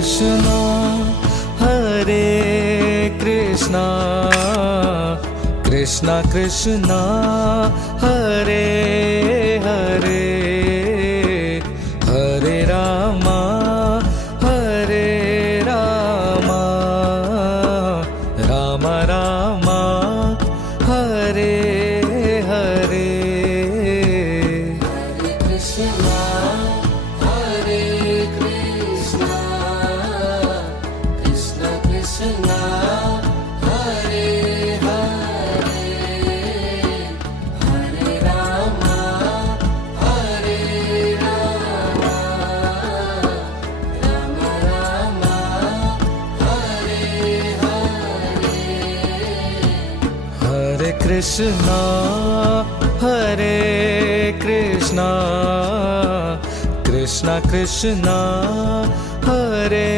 Krishna Hare Krishna Krishna Krishna Hare Hare Hare Rama Hare Rama Ram Rama Hare Hare Hare Krishna Hare Krishna Krishna Krishna Hare Hare Hare Rama Hare Rama Ram Rama Hare Hare Hare Krishna Hare Krishna Krishna Krishna Hare